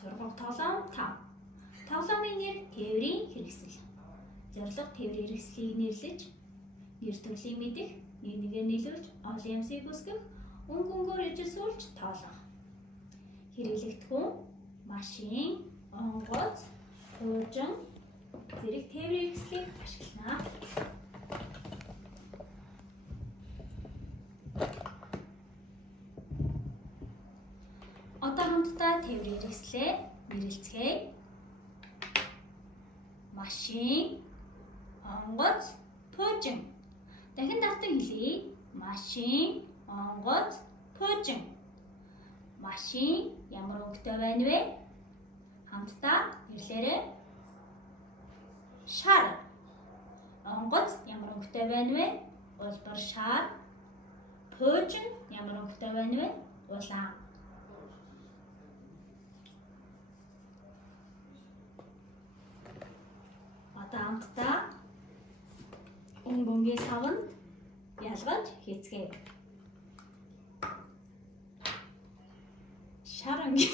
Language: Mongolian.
Сургууль тоглоом 5. Тоглоомын нэр тээврийн хэрэгсэл. Зорилго тээврийн хэрэгслийг нэрлэж, нэр төрлийг мэдэх, нэг-нэгээр нийлүүлж, олон юмсыг үсгэх, өнгөөр ижилсүүлж тоолох. Хэрэглэгдэхүүн, машин, онгоц, хуужин зэрэг тээврийн хэрэгслийг ашиглана. Одоо хамтдаа тээврийн хэрэгслээ нэрлэлцгээе. Машин, онгоц, пуужин. Дахин давтан хэлье. Машин, онгоц, пуужин. Машин ямар өнгөтэй байна вэ? Хамтдаа нэрлээрэй. Шар. Онгоц ямар өнгөтэй байна вэ? Улбар шар. Пуужин ямар өнгөтэй байна вэ? Улаан. Одоо хамтдаа өнгөнгийн савнд ялгаж хийцгээе. Шар өнгийн